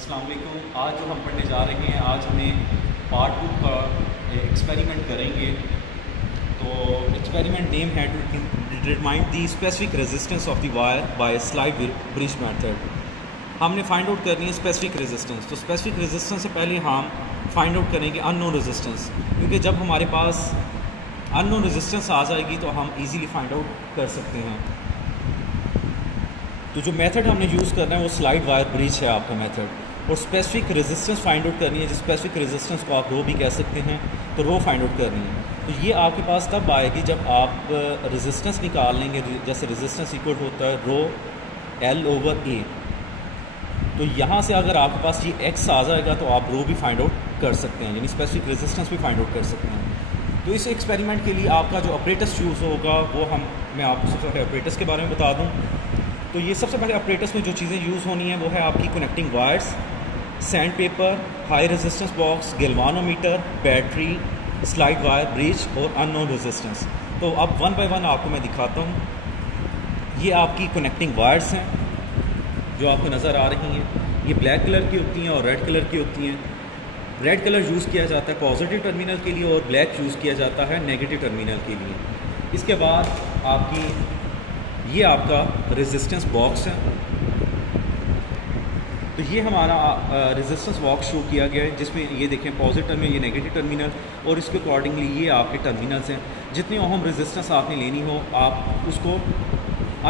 अस्सलाम वालेकुम। आज जो हम पढ़ने जा रहे हैं, आज हमें पार्ट 2 का एक्सपेरिमेंट करेंगे। तो एक्सपेरिमेंट नेम है to determine the specific resistance of the wire by slide bridge method. हमने फाइंड आउट करनी है स्पेसिफिक रेजिस्टेंस। तो स्पेसिफिक रेजिस्टेंस से पहले हम फाइंड आउट करेंगे अननोन रेजिस्टेंस, क्योंकि जब हमारे पास अननोन रेजिस्टेंस आ जाएगी तो हम इजीली फाइंड आउट कर सकते हैं। तो जो मेथड हमने यूज़ करना है वो स्लाइड वायर ब्रिज है आपका मेथड, और स्पेसिफिक रेजिस्टेंस फाइंड आउट करनी है। जिस स्पेसिफिक रेजिस्टेंस को आप रो भी कह सकते हैं, तो रो फाइंड आउट करनी है। तो ये आपके पास तब आएगी जब आप रेजिस्टेंस निकाल लेंगे। जैसे रेजिस्टेंस इक्वल होता है रो एल ओवर ए। तो यहाँ से अगर आपके पास ये एक्स आ जाएगा तो आप रो भी फाइंड आउट कर सकते हैं, यानी स्पेसिफिक रेजिस्टेंस भी फाइंड आउट कर सकते हैं। तो इस एक्सपेरिमेंट के लिए आपका जो ऑपरेटर्स यूज़ होगा वो मैं आपको सबसे पहले ऑपरेटर्स के बारे में बता दूँ। तो ये सबसे पहले ऑपरेटर्स में जो चीज़ें यूज़ होनी है वो है आपकी connecting wires, sand paper, high resistance box, galvanometer, battery, slide wire bridge और अननोन रेजिस्टेंस। तो अब वन बाय वन आपको मैं दिखाता हूँ। ये आपकी कनेक्टिंग वायर्स हैं जो आपको नज़र आ रही हैं। ये ब्लैक कलर की होती हैं और रेड कलर की होती हैं। रेड कलर यूज़ किया जाता है पॉजिटिव टर्मिनल के लिए और ब्लैक यूज़ किया जाता है नेगेटिव टर्मिनल के लिए। इसके बाद ये आपका रेजिस्टेंस बॉक्स है। तो ये हमारा रेजिस्टेंस बॉक्स शो किया गया है, जिसमें ये देखें पॉजिटिव टर्मिनल, ये नेगेटिव टर्मिनल, और इसके अकॉर्डिंगली ये आपके टर्मिनल्स हैं। जितनी ओम रेजिस्टेंस आपने लेनी हो आप उसको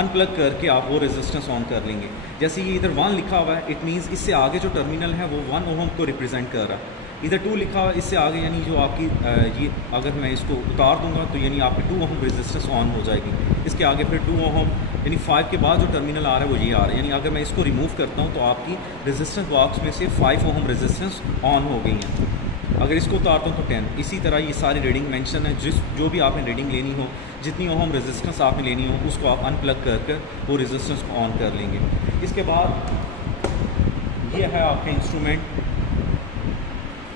अनप्लग करके आप वो रेजिस्टेंस ऑन कर लेंगे। जैसे ये इधर 1 लिखा हुआ है, इट मीन्स इससे आगे जो टर्मिनल है वो 1 ओम को रिप्रेजेंट कर रहा है। इधर 2 लिखा हुआ है, इससे आगे यानी जो आपकी ये अगर मैं इसको उतार दूंगा तो यानी आपकी 2 ओम रेजिस्टेंस ऑन हो जाएगी। इसके आगे फिर 2 ओम, यानी 5 के बाद जो टर्मिनल आ रहा है वो ये आ रहा है। यानी अगर मैं इसको रिमूव करता हूँ तो आपकी रेजिस्टेंस बॉक्स में से 5 ओम रेजिस्टेंस ऑन हो गई हैं। अगर इसको उतारता हूँ तो 10। इसी तरह ये सारी रीडिंग मेंशन है। जो भी आपने रीडिंग लेनी हो, जितनी ओम रेजिस्टेंस आपने लेनी हो, उसको आप अनप्लग कर वो रेजिस्टेंस को ऑन कर लेंगे। इसके बाद ये है आपका इंस्ट्रूमेंट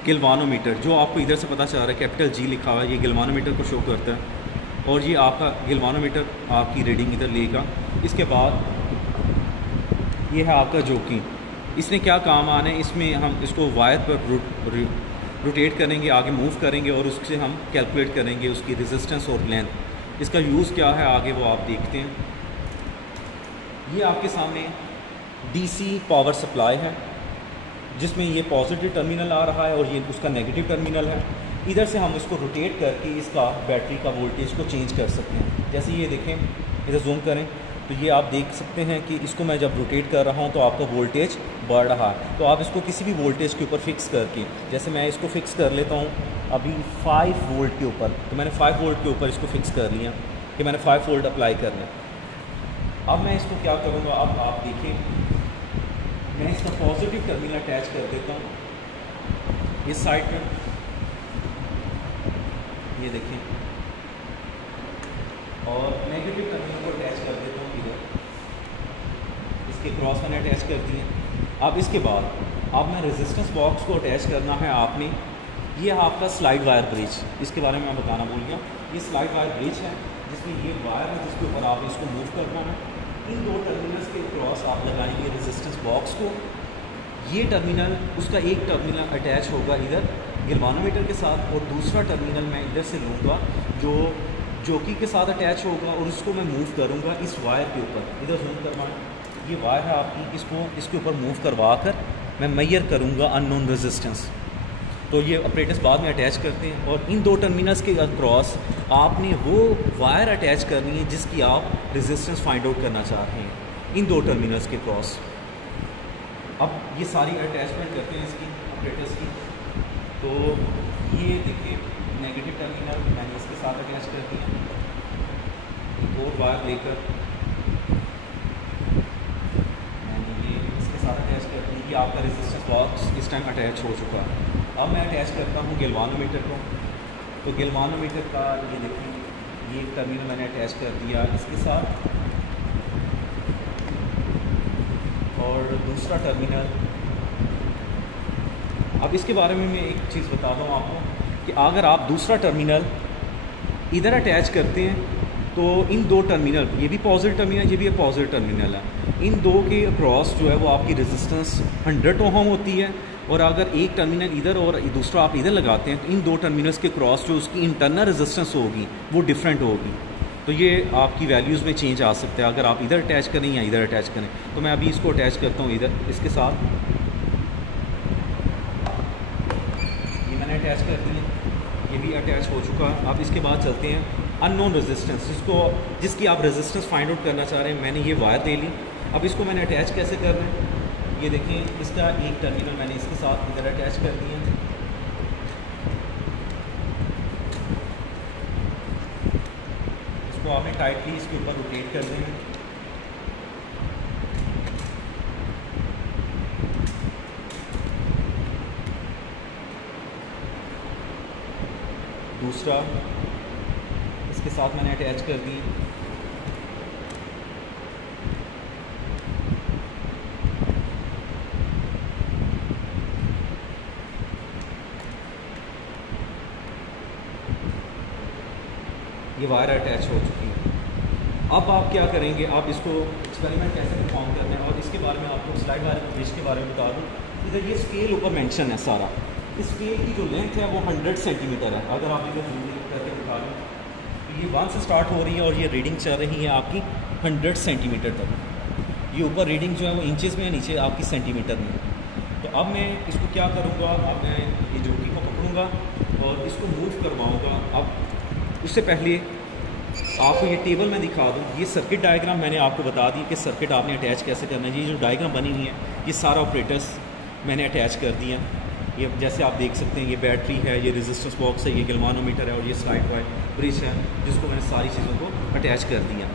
गैल्वानोमीटर, जो आपको इधर से पता चल रहा है कैपिटल जी लिखा हुआ है, ये गैल्वानोमीटर को शो करता है। और ये आपका गैल्वानोमीटर आपकी रीडिंग इधर लेगा। इसके बाद ये है आपका जोकी। इसने क्या काम आना है, इसमें हम इसको वायर पर रोटेट करेंगे, आगे मूव करेंगे और उससे हम कैलकुलेट करेंगे उसकी रेजिस्टेंस और लेंथ। इसका यूज़ क्या है आगे वो आप देखते हैं। ये आपके सामने डीसी पावर सप्लाई है, जिसमें ये पॉजिटिव टर्मिनल आ रहा है और ये उसका नेगेटिव टर्मिनल है। इधर से हम इसको रोटेट करके इसका बैटरी का वोल्टेज को चेंज कर सकते हैं। जैसे ये देखें, इधर जूम करें तो ये आप देख सकते हैं कि इसको मैं जब रोटेट कर रहा हूँ तो आपका वोल्टेज बढ़ रहा है। तो आप इसको किसी भी वोल्टेज के ऊपर फिक्स करके, जैसे मैं इसको फिक्स कर लेता हूँ अभी 5 वोल्ट के ऊपर, तो मैंने 5 वोल्ट के ऊपर इसको फिक्स कर लिया कि मैंने 5 वोल्ट अप्लाई करना। अब मैं इसको क्या करूँगा, अब आप देखिए मैं इसका पॉजिटिव टर्मिनल अटैच कर देता हूँ इस साइड पर। ये देखें, और नेगेटिव टर्मिनल को अटैच कर देता हूँ इधर, इसके क्रॉस मैंने अटैच कर दिए। अब इसके बाद अब मैं रेजिस्टेंस बॉक्स को अटैच करना है आपने। ये आपका स्लाइड वायर ब्रिज, इसके बारे में मैं बताना भूल गया। ये स्लाइड वायर ब्रिज है जिसमें ये वायर है जिसके ऊपर आप इसको मूव करना है। इन 2 टर्मिनल्स के क्रॉस आप लगाएंगे रेजिस्टेंस बॉक्स को। ये टर्मिनल, उसका एक टर्मिनल अटैच होगा इधर गैल्वानोमीटर के साथ, और दूसरा टर्मिनल मैं इधर से लूँगा जो जोकी के साथ अटैच होगा, और उसको मैं मूव करूँगा इस वायर के ऊपर। इधर जूम करवाएं, ये वायर है आपकी, इसके ऊपर मूव करवा कर मैं मेजर करूँगा अननोन रेजिस्टेंस। तो ये ऑपरेटर्स बाद में अटैच करते हैं, और इन 2 टर्मिनल्स के क्रॉस आपने वो वायर अटैच करनी है जिसकी आप रेजिस्टेंस फाइंड आउट करना चाह रहे हैं, इन 2 टर्मिनल्स के क्रॉस। अब ये सारी अटैचमेंट करते हैं इसकी ऑपरेटर्स की। तो ये देखिए नेगेटिव टर्मिनल मैंने इसके साथ अटैच कर दिया, एक और वायर लेकर मैंने ये इसके साथ अटैच कर दी। ये आपका रेजिस्टेंस बॉक्स इस टाइम अटैच हो चुका है। अब मैं अटैच करता हूँ गैल्वानोमीटर को। तो गैल्वानोमीटर का ये देखें, ये एक टर्मिनल मैंने अटैच कर दिया इसके साथ, और दूसरा टर्मिनल। अब इसके बारे में मैं एक चीज़ बताता हूँ आपको कि अगर आप दूसरा टर्मिनल इधर अटैच करते हैं तो इन दो टर्मिनल, ये भी पॉजिटिव टर्मिनल, ये भी एक पॉजिटिव टर्मिनल है, इन दो के अक्रॉस जो है वो आपकी रेजिस्टेंस 100 ओहम होती है। और अगर एक टर्मिनल इधर और दूसरा आप इधर लगाते हैं तो इन दो टर्मिनल्स के क्रॉस जो उसकी इंटरनल रेजिस्टेंस होगी वो डिफरेंट होगी। तो ये आपकी वैल्यूज़ में चेंज आ सकता है अगर आप इधर अटैच करें या इधर अटैच करें। तो मैं अभी इसको अटैच करता हूँ इधर इसके साथ, ये मैंने अटैच कर दिया, ये भी अटैच हो चुका है। अब इसके बाद चलते हैं अननोन रेजिस्टेंस, जिसकी आप रेजिस्टेंस फाइंड आउट करना चाह रहे हैं। मैंने ये वायर ले ली, अब इसको मैंने अटैच कैसे करना है, ये देखें इसका एक टर्मिनल मैंने इसके साथ इधर अटैच कर दिया, इसको आपने टाइटली इसके ऊपर रोटेट कर देंगे। दूसरा इसके साथ मैंने अटैच कर दी, ये वायर अटैच हो चुकी है। अब आप क्या करेंगे, आप इसको एक्सपेरिमेंट कैसे परफॉर्म करते हैं और इसके बारे में आपको स्लाइड वाले के बारे में बता दूँ। इधर ये स्केल ऊपर मेंशन है सारा, इस स्केल की जो लेंथ है वो 100 सेंटीमीटर है। अगर आप इधर जूम करके दिखा दूँ तो ये 1 से स्टार्ट हो रही है और ये रीडिंग चल रही है आपकी 100 सेंटीमीटर तक। ये ऊपर रीडिंग जो है वो इंचज़ में है, नीचे आपकी सेंटीमीटर में। तो अब मैं इसको क्या करूँगा, अब मैं ये जोकी को पकड़ूँगा और इसको मूव करवाऊँगा। अब उससे पहले आपको ये टेबल मैं दिखा दूँ, ये सर्किट डायग्राम मैंने आपको बता दी कि सर्किट आपने अटैच कैसे करना है। ये जो डायग्राम बनी हुई है ये सारा ऑपरेटर्स मैंने अटैच कर दिया। ये जैसे आप देख सकते हैं, ये बैटरी है, ये रेजिस्टेंस बॉक्स है, ये गैल्वानोमीटर है और ये स्लाइड वायर ब्रिज है, जिसको मैंने सारी चीज़ों को अटैच कर दिया।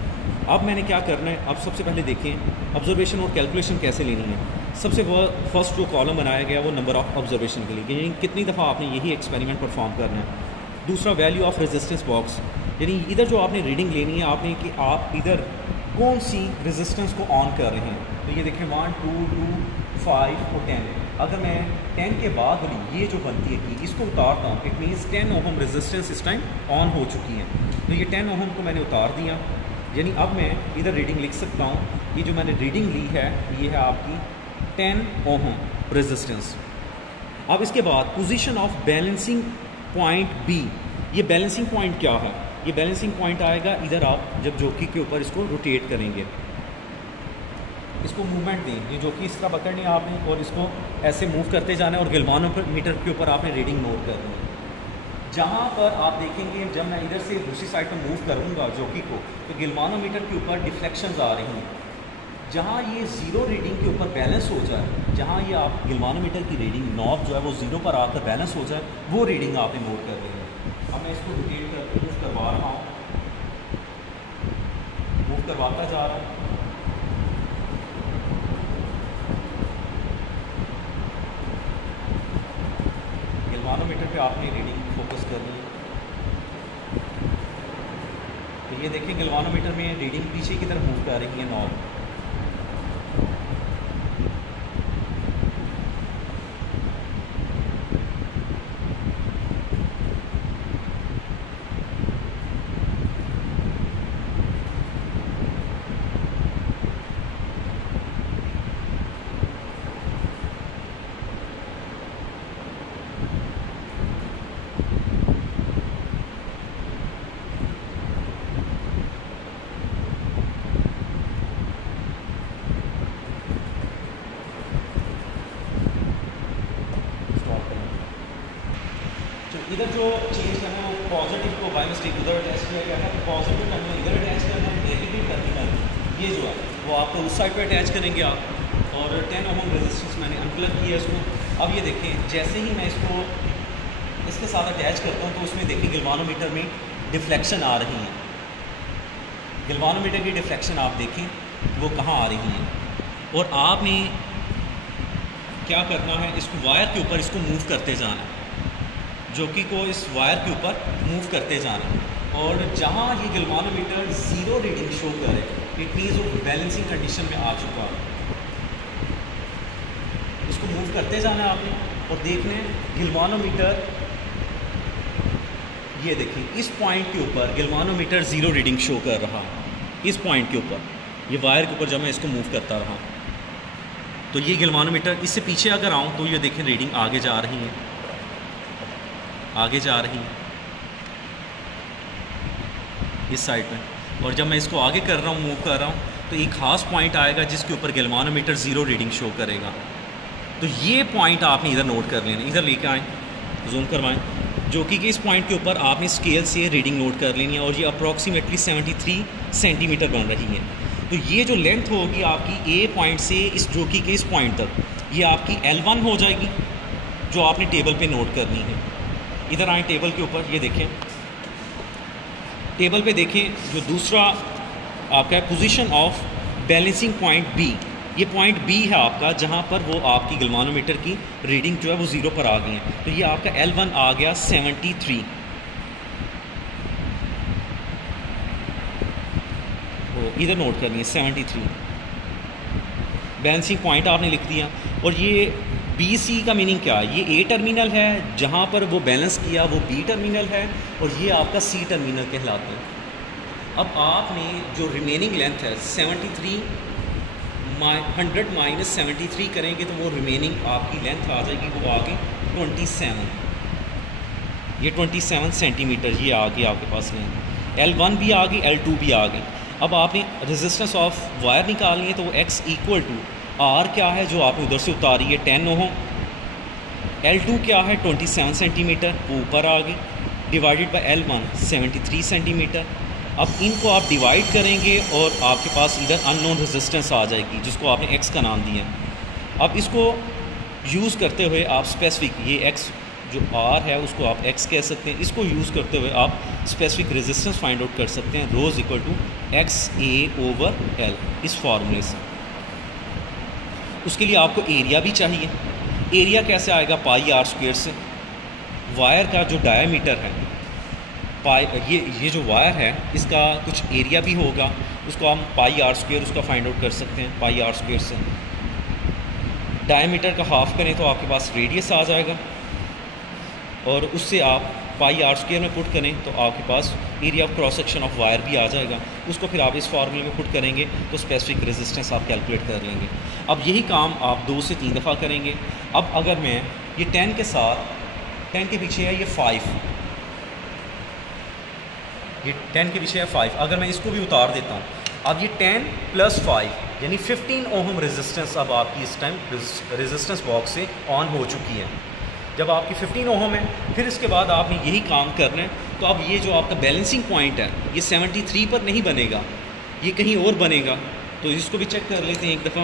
अब मैंने क्या करना है, अब सबसे पहले देखें ऑब्जर्वेशन और कैलकुलेशन कैसे लेनी है। सबसे फर्स्ट जो कॉलम बनाया गया वो नंबर ऑफ ऑब्जर्वेशन के लिए, यानी कितनी दफ़ा आपने यही एक्सपेरिमेंट परफॉर्म करना है। दूसरा वैल्यू ऑफ रेजिस्टेंस बॉक्स, यानी इधर जो आपने रीडिंग लेनी है आपने कि आप इधर कौन सी रेजिस्टेंस को ऑन कर रहे हैं। तो ये देखें 1, 2, 2, 5 और 10। अगर मैं 10 के बाद वाली ये जो बनती है कि इसको उतारता हूँ, इट मीन्स 10 ओहम रेजिस्टेंस इस टाइम ऑन हो चुकी है। तो ये 10 ओहम को मैंने उतार दिया, यानी अब मैं इधर रीडिंग लिख सकता हूँ। ये जो मैंने रीडिंग ली है ये है आपकी 10 ओहम रेजिस्टेंस। अब इसके बाद position of balancing point B, ये बैलेंसिंग पॉइंट क्या है, ये बैलेंसिंग पॉइंट आएगा इधर आप जब जोकी के ऊपर इसको रोटेट करेंगे, इसको मूवमेंट दें, ये जोकी इस तरह पकड़नी है आपने और इसको ऐसे मूव करते जाना है और गैल्वानोमीटर के ऊपर आपने रीडिंग नोट करनी है। जहाँ पर आप देखेंगे जब मैं इधर से दूसरी साइड पर मूव करूँगा जोकी को तो गैल्वानोमीटर के ऊपर डिफ्लेक्शंस आ रही हैं। जहाँ ये ज़ीरो रीडिंग के ऊपर बैलेंस हो जाए, जहाँ ये आप गैल्वानोमीटर की रीडिंग नॉब जो है वो ज़ीरो पर आकर बैलेंस हो जाए, वो रीडिंग आपने नोट कर देनी है। अब मैं इसको रोटेट कर मूव करवा रहा हूँ, मूव करवाता जा रहा हूँ। गैल्वानोमीटर पे आपने रीडिंग फोकस करनी है। तो ये देखें गैल्वानोमीटर में रीडिंग पीछे की तरफ मूव कर रही है नॉब। इधर जो चेंज करना है वो पॉजिटिव को बाय मिस्टेक उधर अटैच किया गया है, पॉजिटिव करना इधर अटैच करना है, नेगेटिव करना ये जो है वो आपको उस साइड पे अटैच करेंगे आप। और 10 ओम रेजिस्टेंस मैंने अनप्लग किया इसको। अब ये देखें जैसे ही मैं इसको इसके साथ अटैच करता हूँ तो उसमें देखिए गैल्वानोमीटर में डिफ्लेक्शन आ रही है। गैल्वानोमीटर की डिफ्लेक्शन आप देखें वो कहाँ आ रही है। और आपने क्या करना है, इसको वायर के ऊपर इसको मूव करते जाना है, जोकी को इस वायर के ऊपर मूव करते जाना है। और जहाँ ये गैल्वानोमीटर ज़ीरो रीडिंग शो करे, इट मीन्स वो बैलेंसिंग कंडीशन में आ चुका है। इसको मूव करते जाना है आपने और देखना है गैल्वानोमीटर ये देखिए इस पॉइंट के ऊपर गैल्वानोमीटर ज़ीरो रीडिंग शो कर रहा है। इस पॉइंट के ऊपर, ये वायर के ऊपर जब मैं इसको मूव करता रहा तो ये गैल्वानोमीटर, इससे पीछे अगर आऊँ तो ये देखें रीडिंग आगे जा रही है, आगे जा रही है इस साइड में। और जब मैं इसको आगे कर रहा हूँ, मूव कर रहा हूँ, तो एक ख़ास पॉइंट आएगा जिसके ऊपर गैल्वानोमीटर ज़ीरो रीडिंग शो करेगा। तो ये पॉइंट आपने इधर नोट कर लेना, इधर लेकर आएँ, जूम करवाएं, जो कि इस पॉइंट के ऊपर आपने स्केल से रीडिंग नोट कर लेनी है। और ये अप्रॉक्सीमेटली 73 सेंटीमीटर बन रही है। तो ये जो लेंथ होगी आपकी ए पॉइंट से इस जोकी के इस पॉइंट तक, ये आपकी L1 हो जाएगी, जो आपने टेबल पे नोट करनी है। इधर आए टेबल के ऊपर, ये देखें टेबल पे देखें, जो दूसरा आपका है position of balancing point B. ये पॉइंट बी है आपका, जहाँ पर वो आपकी गैल्वानोमीटर की रीडिंग जो है वो ज़ीरो पर आ गई है। तो ये आपका L1 आ गया 73। इधर नोट करनी है 73, बैलेंसिंग पॉइंट आपने लिख दिया। और ये BC का मीनिंग क्या है? ये A टर्मिनल है, जहाँ पर वो बैलेंस किया वो B टर्मिनल है, और ये आपका C टर्मिनल कहलाता है। अब आपने जो रिमेनिंग लेंथ है 73 100 माइनस 73 करेंगे तो वो रिमेनिंग आपकी लेंथ आ जाएगी, वो आगे 27। ये 27 सेंटीमीटर ये आ गई आपके पास लेंथ। L1 भी आ गई, L2 भी आ गई। अब आपने रेजिस्टेंस ऑफ वायर निकालनी है, तो वो X इक्वल टू R क्या है जो आपने उधर से उतारी है 10 ओम, L2 क्या है 27 सेंटीमीटर, वो ऊपर आ गई, डिवाइडेड बाय L1 73 सेंटीमीटर। अब इनको आप डिवाइड करेंगे और आपके पास इधर अननोन रेजिस्टेंस आ जाएगी, जिसको आपने X का नाम दिया। अब इसको यूज़ करते हुए आप स्पेसिफिक, ये X जो R है उसको आप X कह सकते हैं, इसको यूज़ करते हुए आप स्पेसिफिक रेजिस्टेंस फाइंड आउट कर सकते हैं, रोज इक्वल टू XA/L इस फार्मूले से। उसके लिए आपको एरिया भी चाहिए। एरिया कैसे आएगा? पाई आर स्क्वायर से। वायर का जो डायमीटर है, पाई, ये जो वायर है इसका कुछ एरिया भी होगा, उसको हम पाई आर स्क्वायर उसका फाइंड आउट कर सकते हैं। पाई आर स्क्वायर से डायमीटर का हाफ करें तो आपके पास रेडियस आ जाएगा, और उससे आप पाई आर स्क्वायर में पुट करें तो आपके पास area of cross section of wire भी आ जाएगा। उसको फिर आप इस फार्मूले में पुट करेंगे तो स्पेसिफिक रेजिस्टेंस आप कैलकुलेट कर लेंगे। अब यही काम आप 2 से 3 दफ़ा करेंगे। अब अगर मैं ये 10 के साथ, 10 के पीछे है ये 5, ये 10 के पीछे है 5, अगर मैं इसको भी उतार देता हूँ, अब ये 10 + 5 यानी 15 ओम रेजिस्टेंस अब आपकी इस टाइम रेजिस्टेंस बॉक्स से ऑन हो चुकी है। जब आपकी 15 ओम है, फिर इसके बाद आपने यही काम करना है। तो अब ये जो आपका बैलेंसिंग पॉइंट है ये 73 पर नहीं बनेगा, ये कहीं और बनेगा। तो इसको भी चेक कर लेते हैं एक दफ़ा।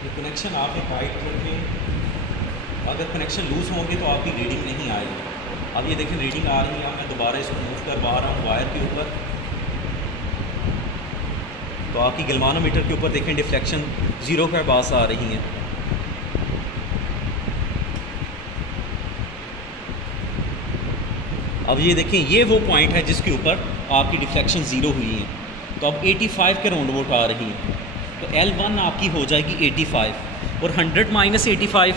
ये कनेक्शन आपने टाइट रखें, अगर कनेक्शन लूज़ होंगे तो आपकी रीडिंग नहीं आएगी। अब ये देखें रीडिंग आ रही है, मैं दोबारा इसको मूव करवा रहा हूँ वायर के ऊपर, तो आपकी गैल्वानोमीटर के ऊपर देखें डिफ्लेक्शन 0 के पास आ रही है। अब ये देखें ये वो पॉइंट है जिसके ऊपर आपकी डिफ्लेक्शन 0 हुई है। तो अब 85 के राउंड अबाउट आ रही है, तो L1 आपकी हो जाएगी 85, और 100 माइनस 85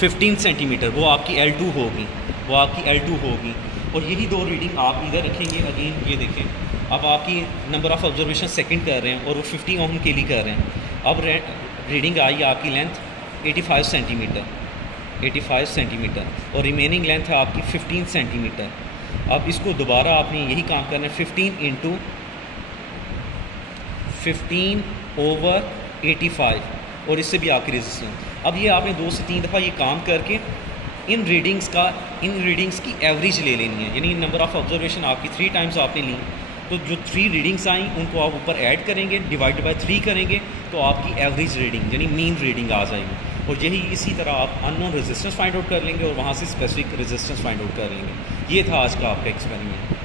15 सेंटीमीटर, वो आपकी L2 होगी, वो आपकी L2 होगी। और यही 2 रीडिंग आप इधर रखेंगे। अगेन ये देखें, अब आपकी नंबर ऑफ़ ऑब्जर्वेशन सेकंड कर रहे हैं और वो 50 ओम के लिए कर रहे हैं। अब रीडिंग आई आपकी लेंथ 85 सेंटीमीटर, 85 सेंटीमीटर, और रिमेनिंग लेंथ है आपकी 15 सेंटीमीटर। अब इसको दोबारा आपने यही काम करना है, 15/85, और इससे भी आपकी रेजिस्टेंस। अब ये आपने 2 से 3 दफ़ा ये काम करके इन रीडिंग्स की एवरेज ले लेनी है, यानी नंबर ऑफ़ ऑब्जर्वेशन आपकी 3 टाइम्स आपने ली, तो जो 3 रीडिंग्स आई उनको आप ऊपर ऐड करेंगे, डिवाइड बाय 3 करेंगे, तो आपकी एवरेज रीडिंग यानी मीन रीडिंग आ जाएगी। और यही इसी तरह आप अननोन रेजिस्टेंस फाइंड आउट कर लेंगे और वहाँ से स्पेसिफिक रेजिस्टेंस फाइंड आउट कर लेंगे। ये था आज का आपका एक्सपेरिमेंट।